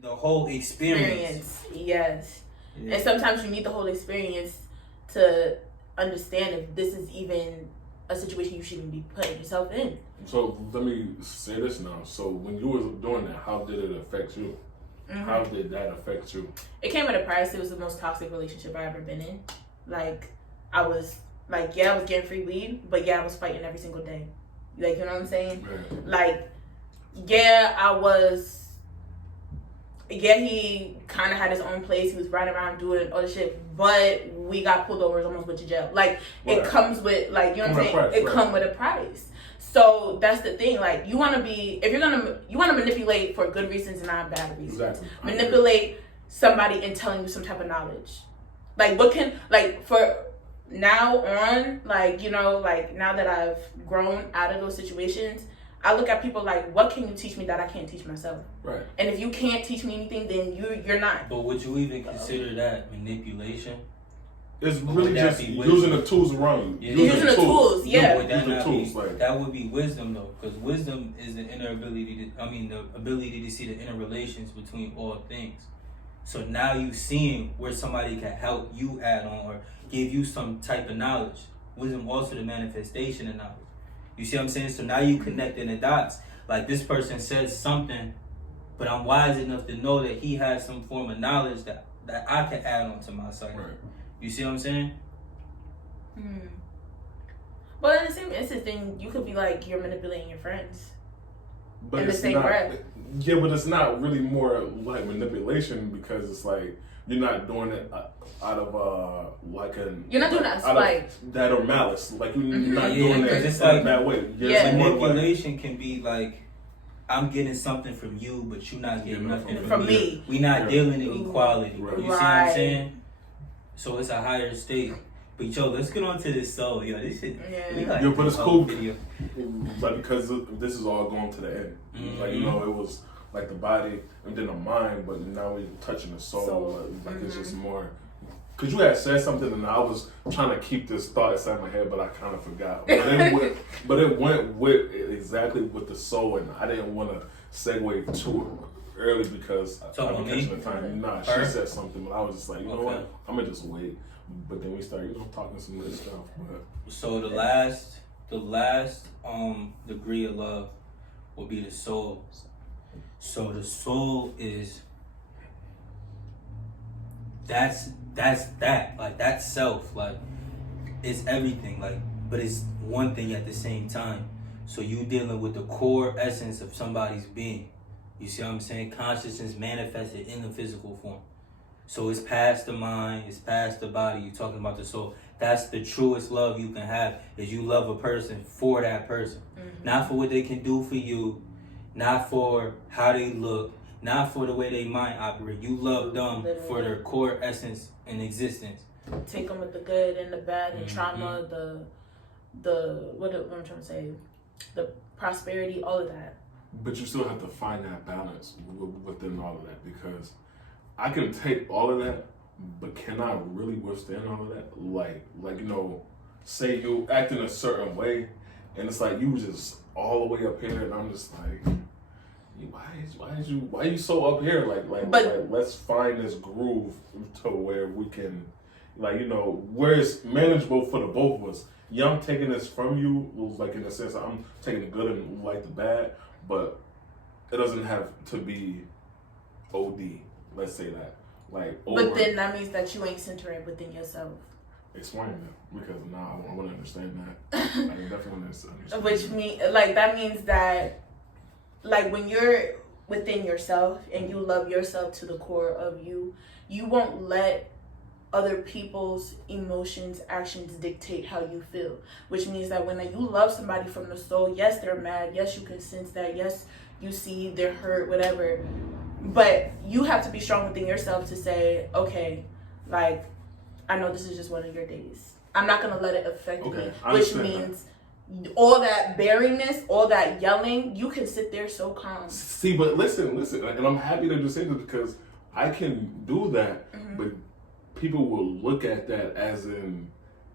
The whole experience. Yes. Yeah. And sometimes you need the whole experience to understand if this is even a situation you shouldn't be putting yourself in. So let me say this now. So when you were doing that, how did it affect you? How did that affect you? It came at a price. It was the most toxic relationship I ever been in. Like, I was getting free weed, but I was fighting every single day. Like, you know what I'm saying? Right. Like, he kind of had his own place. He was running around doing all the shit, but we got pulled over, almost went to jail. Like, it comes with, like, you know what I'm saying? It comes with a price. So that's the thing. Like, you want to manipulate for good reasons and not bad reasons. Exactly. Manipulate somebody and telling you some type of knowledge. Like, for now on, like, you know, like, now that I've grown out of those situations, I look at people like, what can you teach me that I can't teach myself? Right. And if you can't teach me anything, then you're not. But would you even consider that manipulation? It's really just using the tools around you. Yeah. Using the tools, yeah. Would that, like, that would be wisdom, though, because wisdom is the ability to see the interrelations between all things. So now you seeing where somebody can help you add on or give you some type of knowledge. Wisdom also the manifestation of knowledge. You see what I'm saying? So now you connecting the dots. Like, this person says something, but I'm wise enough to know that he has some form of knowledge that I can add on to my side. right. You see what I'm saying? But in the same instance, then you could be like, you're manipulating your friends. But in it's the same breath. Yeah, but it's not really more like manipulation because it's like you're not doing it out of You're not doing it out of spite. That or malice. Like you're not doing it it's in like, a bad way. Manipulation can be like, I'm getting something from you, but you're not getting nothing from me. We not dealing in equality. Right. You see what I'm saying? So it's a higher state. But yo, let's get on to this soul. Yo, this shit. Yeah. But it's cool. Like, because this is all going to the end. Like, you know, it was like the body and then the mind, but now we're touching the soul. Like it's just more. Because you had said something and I was trying to keep this thought inside my head, but I kind of forgot. But it went with exactly with the soul, and I didn't want to segue too early because I was catching the time. Nah, she said something, but I was just like, you know what? I'm gonna just wait. But then we started, talking some good stuff. But so the last degree of love will be the soul. So the soul is that's like that's self, like it's everything, like, but it's one thing at the same time. So you dealing with the core essence of somebody's being. You see what I'm saying? Consciousness manifested in the physical form. So it's past the mind, it's past the body. You're talking about the soul. That's the truest love you can have, is you love a person for that person. Not for what they can do for you, not for how they look, not for the way they mind operate. You love them for their core essence and existence. Take them with the good and the bad, the trauma, what I'm trying to say, the prosperity, all of that. But you still have to find that balance within all of that, because I can take all of that, but can I really withstand all of that? Like say you act in a certain way, and it's like you just all the way up here, and I'm just like, why are you so up here? Like let's find this groove to where we can, where it's manageable for the both of us. Yeah, I'm taking this from you, like in the sense that I'm taking the good and like the bad, but it doesn't have to be OD. Let's say that. But then that means that you ain't centering within yourself. Explain that, because now I want to understand that. I definitely want to understand. That means that, when you're within yourself and you love yourself to the core of you, you won't let other people's emotions, actions dictate how you feel. Which means that when you love somebody from the soul, yes, they're mad. Yes, you can sense that. Yes, you see they're hurt, whatever. But you have to be strong within yourself to say, okay, I know this is just one of your days. I'm not going to let it affect me. Which means all that bearingness, all that yelling, you can sit there so calm. See, but listen, and I'm happy that you say this because I can do that, but people will look at that as in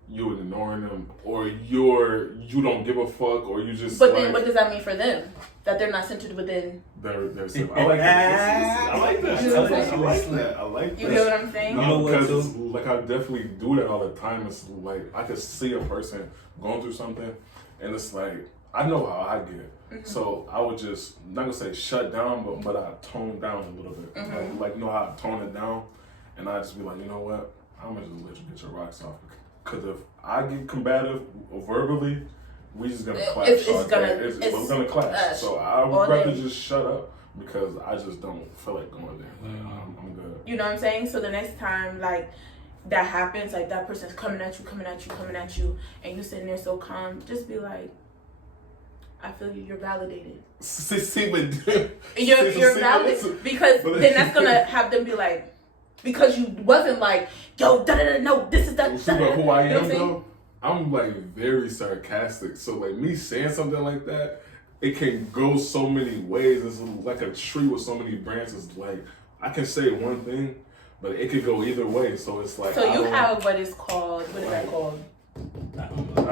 you ignoring them, or you don't give a fuck, or you just. But then, what does that mean for them? That they're not centered within their self. I like that. I like that. I like that. You know what I'm saying? No, because like I definitely do that all the time. It's like I could see a person going through something, and it's like I know how I get. So I would just not gonna say shut down, but I tone down a little bit. Like know how I tone it down, and I just be like, you know what? I'm gonna just let you get your rocks off. Because if I get combative verbally, we just gonna clash. We're gonna clash. So I would rather just shut up because I just don't feel like going there. Like, I'm good. You know what I'm saying? So the next time like that happens, like that person's coming at you, and you sitting there so calm, just be like, I feel you. You're validated. You're validated because then that's gonna have them be like. Because you wasn't like, yo, no, this is that. See, but who I am though, I'm like very sarcastic. So like me saying something like that, it can go so many ways. It's like a tree with so many branches. Like I can say one thing, but it could go either way. So it's like. So you have what is called. What is that called? I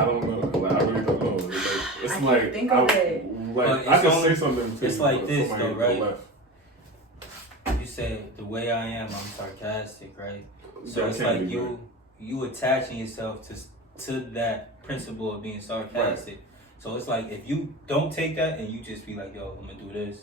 don't know. Like, I really don't know. Like, it's I like can't think of it. Like I can say something. To it's you, like this though, right? Left. You say the way I am, I'm sarcastic, right? So it's like you attaching yourself to that principle of being sarcastic. Right. So it's like if you don't take that and you just be like, yo, I'm gonna do this.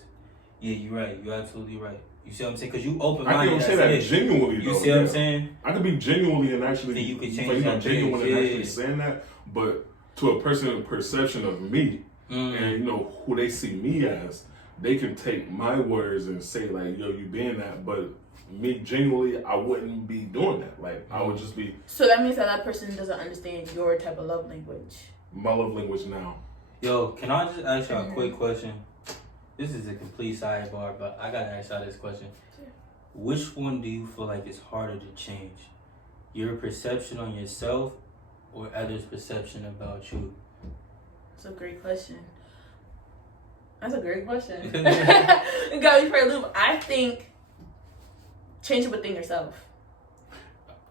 Yeah, you're right. You're absolutely right. You see what I'm saying? Because you open minded. I can say that genuinely. You see what I'm saying? I could be genuinely and actually. Then you can change like, that. Genuine and actually saying that, but to a person's perception of me and who they see me as. They can take my words and say like, yo, you being that, but me genuinely, I wouldn't be doing that. Like, I would just be. So that means that person doesn't understand your type of love language. My love language now. Yo, can I just ask y'all a quick question? This is a complete sidebar, but I gotta ask y'all this question. Sure. Which one do you feel like is harder to change? Your perception on yourself or others' perception about you? That's a great question. That's a great question. It got me for a loop. I think change it within yourself.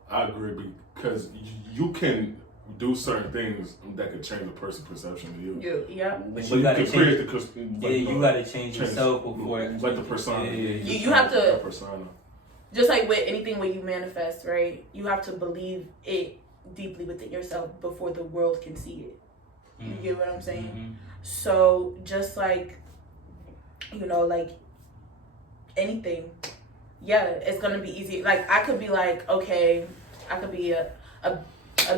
I agree because you can do certain things that could change a person's perception of you. Yeah. But you gotta change. You gotta change yourself before. Like the persona. You have to. The persona. Just like with anything when you manifest, right? You have to believe it deeply within yourself before the world can see it. You get what I'm saying? So just like, like anything, it's gonna be easy. Like I could be like, okay, I could be a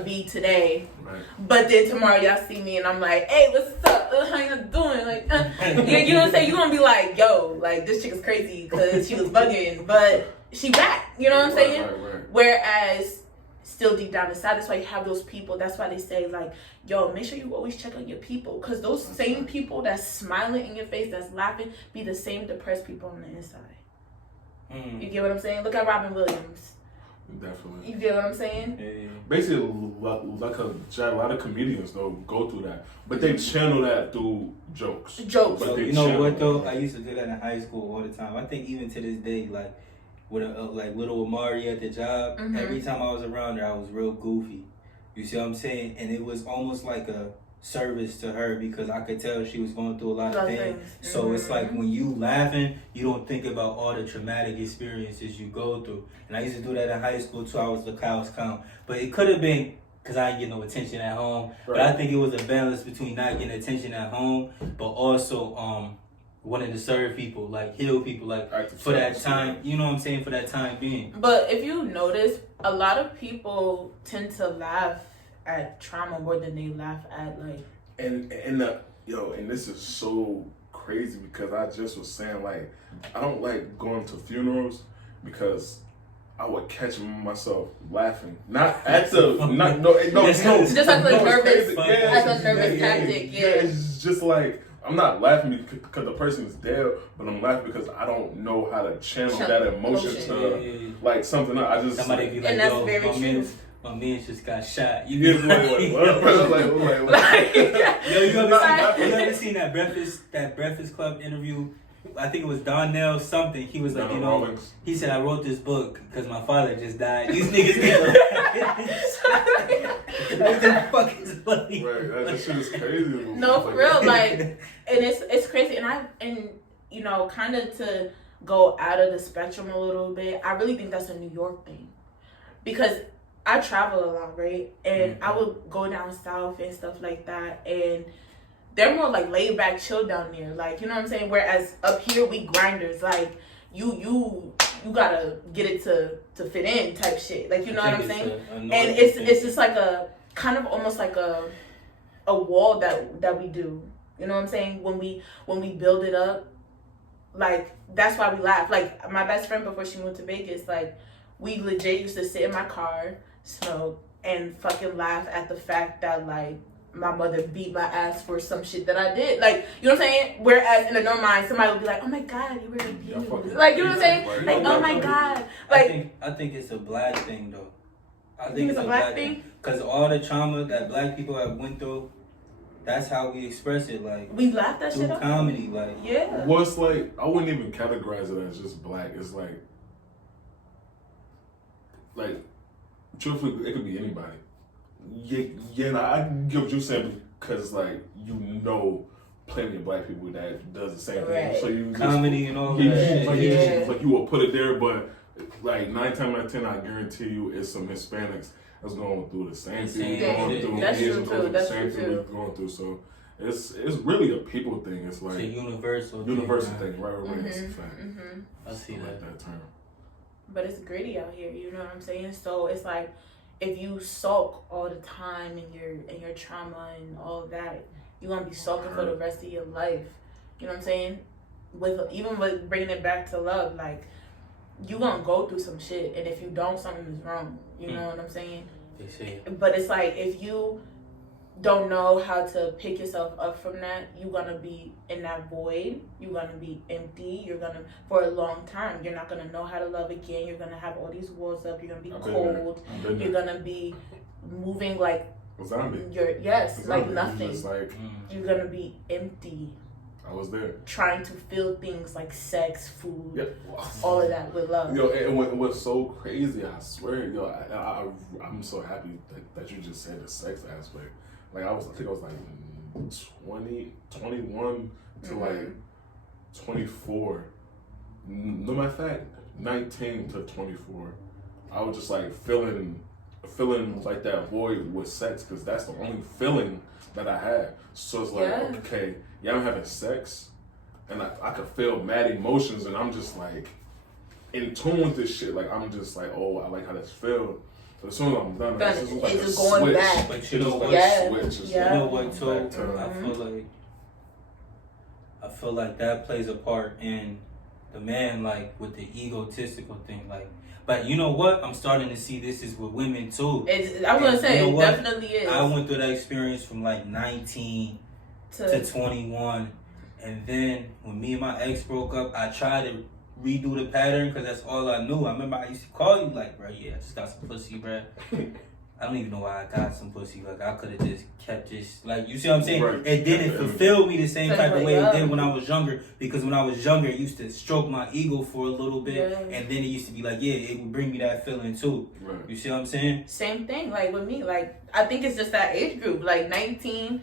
B today, right. But then tomorrow y'all see me and I'm like, hey, what's up? How you doing? Like, you know what I'm saying? You're gonna be like, yo, like this chick is crazy because she was bugging, but she back. You know what I'm saying? Right. Whereas still deep down inside, that's why you have those people. That's why they say like, yo, make sure you always check on your people, because those same people that's smiling in your face, that's laughing, be the same depressed people on the inside. You get what I'm saying? Look at Robin Williams. Definitely. You get what I'm saying? Yeah. Basically, like a lot of comedians though go through that, but they channel that through jokes. But so, you know what though? I used to do that in high school all the time. I think even to this day, like with like little Amari at the job, every time I was around her, I was real goofy. You see what I'm saying? And it was almost like a service to her because I could tell she was going through a lot of things. So it's like when you laughing, you don't think about all the traumatic experiences you go through. And I used to do that in high school too. I was the cows count. But it could have been because I didn't get no attention at home. Right. But I think it was a balance between not getting attention at home, but also wanting to serve people, like heal people, like for that time, you know what I'm saying, for that time being. But if you notice, a lot of people tend to laugh at trauma more than they laugh at like. And this is so crazy because I just was saying like I don't like going to funerals because I would catch myself laughing, not at the no. Just like a nervous, as a nervous tactic. Yeah, it's just like. I'm not laughing because the person is dead, but I'm laughing because I don't know how to channel that emotion to like something else. I just somebody be like, and that's very true. My man just got shot. You get what? Yo, you ever seen that Breakfast Club interview? I think it was Donnell something. He was like, he said, I wrote this book because my father just died. These niggas What the fuck is funny? Right, that shit is crazy. No, for real, like, and it's crazy, and you know, kind of to go out of the spectrum a little bit. I really think that's a New York thing, because I travel a lot, right? And I would go down south and stuff like that, and they're more like laid back, chill down there, like, you know what I'm saying? Whereas up here we grinders, like you gotta get it to fit in type shit, like, you know what I'm saying? And it's just like a kind of almost like a wall that we do, you know what I'm saying? When we build it up, like, that's why we laugh. Like, my best friend before she moved to Vegas, like, we legit used to sit in my car, smoke, and fucking laugh at the fact that, like, my mother beat my ass for some shit that I did. Like, you know what I'm saying? Whereas in the normal mind, somebody would be like, oh my God, you really beat me. Like, you know what I'm saying? Like, oh my God. Like, I think it's a black thing, though. I think it's a black thing? Because all the trauma that black people have went through, that's how we express it. Like, we laugh that shit up. Through comedy, like. Yeah. Well, it's like, I wouldn't even categorize it as just black. It's like, truthfully, it could be anybody. Yeah, nah, I get what you're saying, because, like, you know plenty of black people that does the same thing. So you comedy just, and all that shit. Like, you will put it there, but, like, 9 times out of 10, I guarantee you it's some Hispanics that's going through the same thing you're going through. That's true, too. That's true, too. We're going through, so it's really a people thing. It's like it's a universal thing, right? It's a fact. I see that term. But it's gritty out here, you know what I'm saying? So it's like, if you sulk all the time in your trauma and all of that, you're gonna be sulking for the rest of your life. You know what I'm saying? Even with bringing it back to love, like, you gonna go through some shit, and if you don't, something is wrong. You know what I'm saying? They say. But it's like, if you don't know how to pick yourself up from that, you're gonna be in that void. You're gonna be empty. You're gonna, for a long time, you're not gonna know how to love again. You're gonna have all these walls up. You're gonna be cold. You're gonna be moving like a zombie. Like nothing. You're gonna be empty. I was there. Trying to feel things like sex, food, all of that with love. Yo, and what's so crazy, I swear, yo, I'm so happy that you just said the sex aspect. Like, I think I was like 21 to like 24. No matter of fact, 19 to 24. I was just like feeling like that void with sex, because that's the only feeling that I had. So it's like, okay, I'm having sex, and I could feel mad emotions, and I'm just like in tune with this shit. Like, I'm just like, oh, I like how this feels. So as soon as I'm done, it's just like a going switch. back. But you know what? Switch. You know what, too? I feel like that plays a part in the man, like, with the egotistical thing, like. But you know what? I'm starting to see this is with women too. I was gonna say, it definitely is. I went through that experience from like 19 to 21, and then when me and my ex broke up, I tried to redo the pattern because that's all I knew. I remember I used to call you like, bro, yeah, I just got some pussy, bro. I don't even know why I got some pussy. Like, I could have just kept this. Like, you see what I'm saying? Right. It didn't fulfill me the same type of way it did when I was younger. Because when I was younger, it used to stroke my ego for a little bit. Yeah. And then it used to be like, yeah, it would bring me that feeling too. Right. You see what I'm saying? Same thing, like with me. Like, I think it's just that age group. Like, 19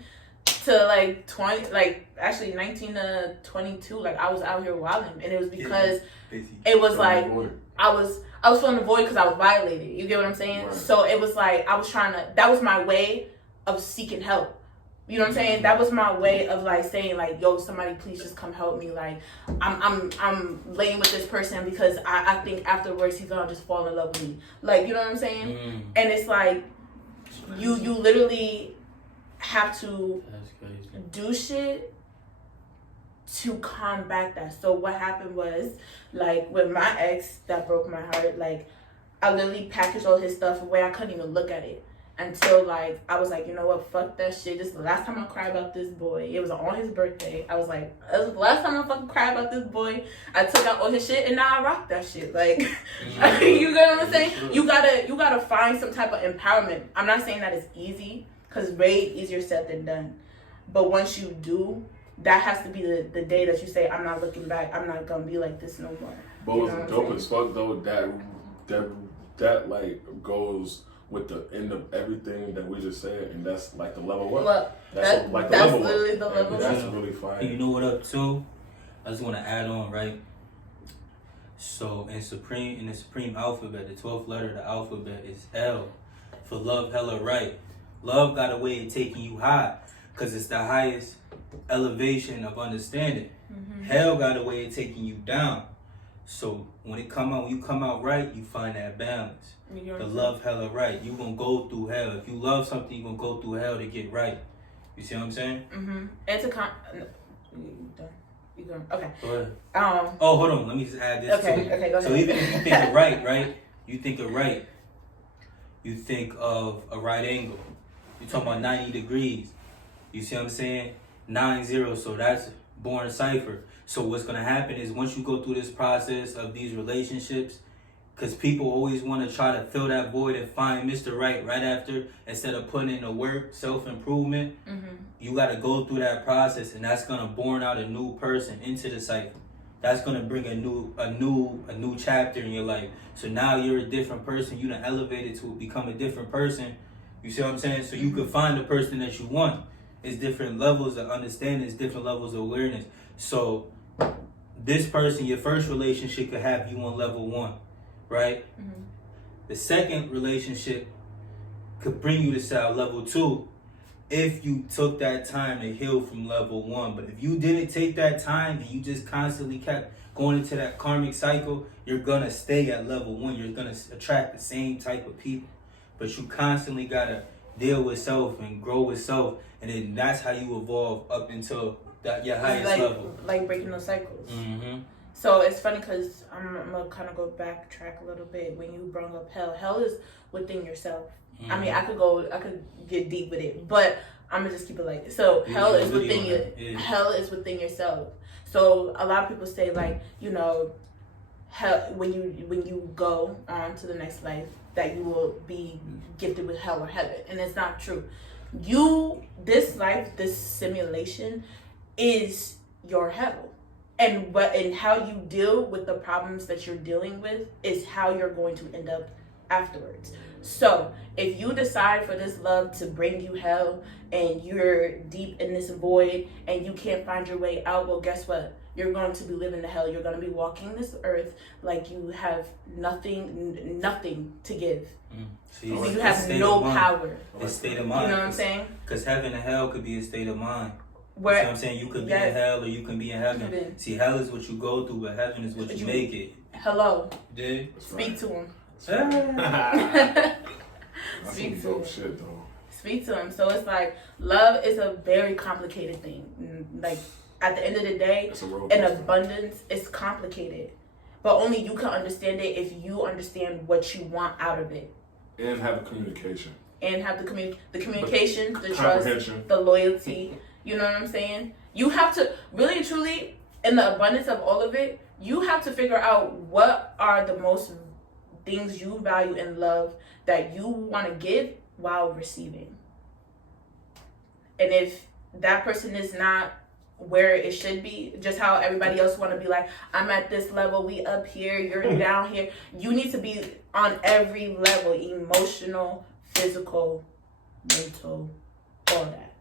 to like 20, like actually 19 to 22. Like, I was out here wilding. And it was because it was like, I was filling the void because I was violated. You get what I'm saying? Right. So it was like, I was trying to, that was my way of seeking help. You know what I'm saying? That was my way of like saying like, yo, somebody please just come help me. Like, I'm laying with this person because I think afterwards he's gonna just fall in love with me. Like, you know what I'm saying? And it's like, you literally have to do shit to combat that. So what happened was, like, with my ex that broke my heart, like, I literally packaged all his stuff away. I couldn't even look at it until, like, I was like, you know what, fuck that shit. This is the last time I cried about this boy. It was on his birthday. I was like, this is the last time I fucking cried about this boy. I took out all his shit and now I rock that shit. Like, you get what I'm saying? You gotta find some type of empowerment. I'm not saying that it's easy, because way easier said than done. But once you do, that has to be the day that you say, I'm not looking back. I'm not gonna be like this no more. But what's dope as fuck though, that like goes with the end of everything that we just said, and that's like the level up. Well, that's literally the level up. That's really fire. You know what up too? I just want to add on, right? So in the supreme alphabet, the 12th letter of the alphabet is L for love, hella right. Love got a way of taking you high, cause it's the highest elevation of understanding. Hell got a way of taking you down. So when you come out right, you find that balance. The love, hella right. You gonna go through hell. If you love something, you gonna go through hell to get right. You see what I'm saying? And to you going? Okay. Go ahead. Oh, hold on. Let me just add this too. Okay, go ahead. So even if you think of right? You think of right. You think of a right angle. You're talking about 90 degrees. You see what I'm saying? 9-0. So that's born cipher. So what's gonna happen is once you go through this process of these relationships, because people always want to try to fill that void and find Mr. Right after, instead of putting in the work, self-improvement, you got to go through that process, and that's going to born out a new person into the cycle. That's going to bring a new chapter in your life. So now you're a different person. You done elevated to become a different person. You see what I'm saying? So you can find the person that you want. It's different levels of understanding. It's different levels of awareness. So this person, your first relationship could have you on level 1. Right? The second relationship could bring you to level 2 if you took that time to heal from level 1. But if you didn't take that time and you just constantly kept going into that karmic cycle, you're gonna stay at level 1. You're gonna attract the same type of people. But you constantly gotta deal with self and grow with self, and then that's how you evolve up until your highest level. Like breaking those cycles. So it's funny because I'm gonna kind of go backtrack a little bit. When you brought up hell is within yourself. I mean, I could get deep with it, but I'm gonna just keep it like this. So hell is within you. Hell is within yourself. So a lot of people say, like, you know, hell, when you go on to the next life, that you will be gifted with hell or heaven, and it's not true. This life, this simulation, is your hell. And how you deal with the problems that you're dealing with is how you're going to end up afterwards. So if you decide for this love to bring you hell and you're deep in this void and you can't find your way out, well, guess what? You're going to be living the hell. You're going to be walking this earth like you have nothing to give. You have no power. It's state of mind. You know what I'm saying? Because heaven and hell could be a state of mind. Where, you know what I'm saying? You could be in hell or you can be in heaven. See, hell is what you go through, but heaven is what you make it. Hello. Yeah. Speak to him. Speak to him. Shit, though. Speak to him. So it's like, love is a very complicated thing. Like, at the end of the day, in abundance, it's complicated. But only you can understand it if you understand what you want out of it. And have a communication. And have the communication, the trust, the loyalty. You know what I'm saying? You have to, really and truly, in the abundance of all of it, you have to figure out what are the most things you value in love that you want to give while receiving. And if that person is not where it should be, just how everybody else want to be like, I'm at this level, we up here, you're down here. You need to be on every level, emotional, physical, mental, all that.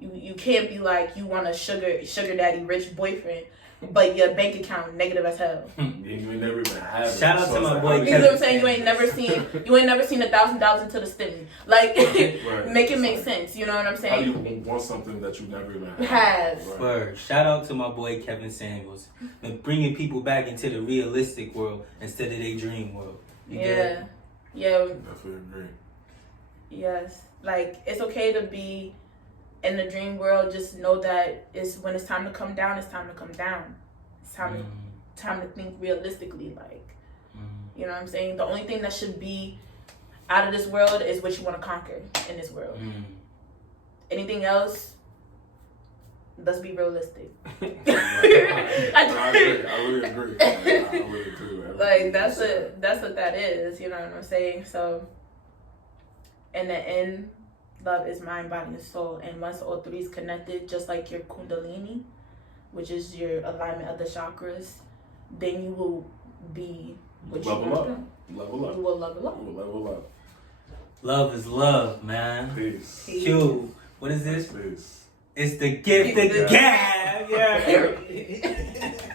You can't be like, you want a sugar daddy rich boyfriend, but your bank account negative as hell. You ain't never even have it. Shout out to my boy Kevin. You know what I'm saying? You ain't never seen $1,000 into the stimmy. Like, right. Make it make sense. You know what I'm saying? How do you want something that you never even have? Right. Word. Shout out to my boy Kevin Samuels. And bringing people back into the realistic world instead of their dream world. Yeah. Definitely agree. Yes. Like, it's okay to be in the dream world. Just know that when it's time to come down, it's time to come down. It's time to think realistically. Like, you know what I'm saying? The only thing that should be out of this world is what you want to conquer in this world. Anything else, let's be realistic. I really agree. I really agree. Like, that's what that is. You know what I'm saying? So, in the end, love is mind, body, and soul. And once all three is connected, just like your kundalini, which is your alignment of the chakras, then you will be what you want to be. Level up. You will level up. You will level up. Love is love, man. Peace. Q, what is this? Peace. It's the gift of the gab. Yeah.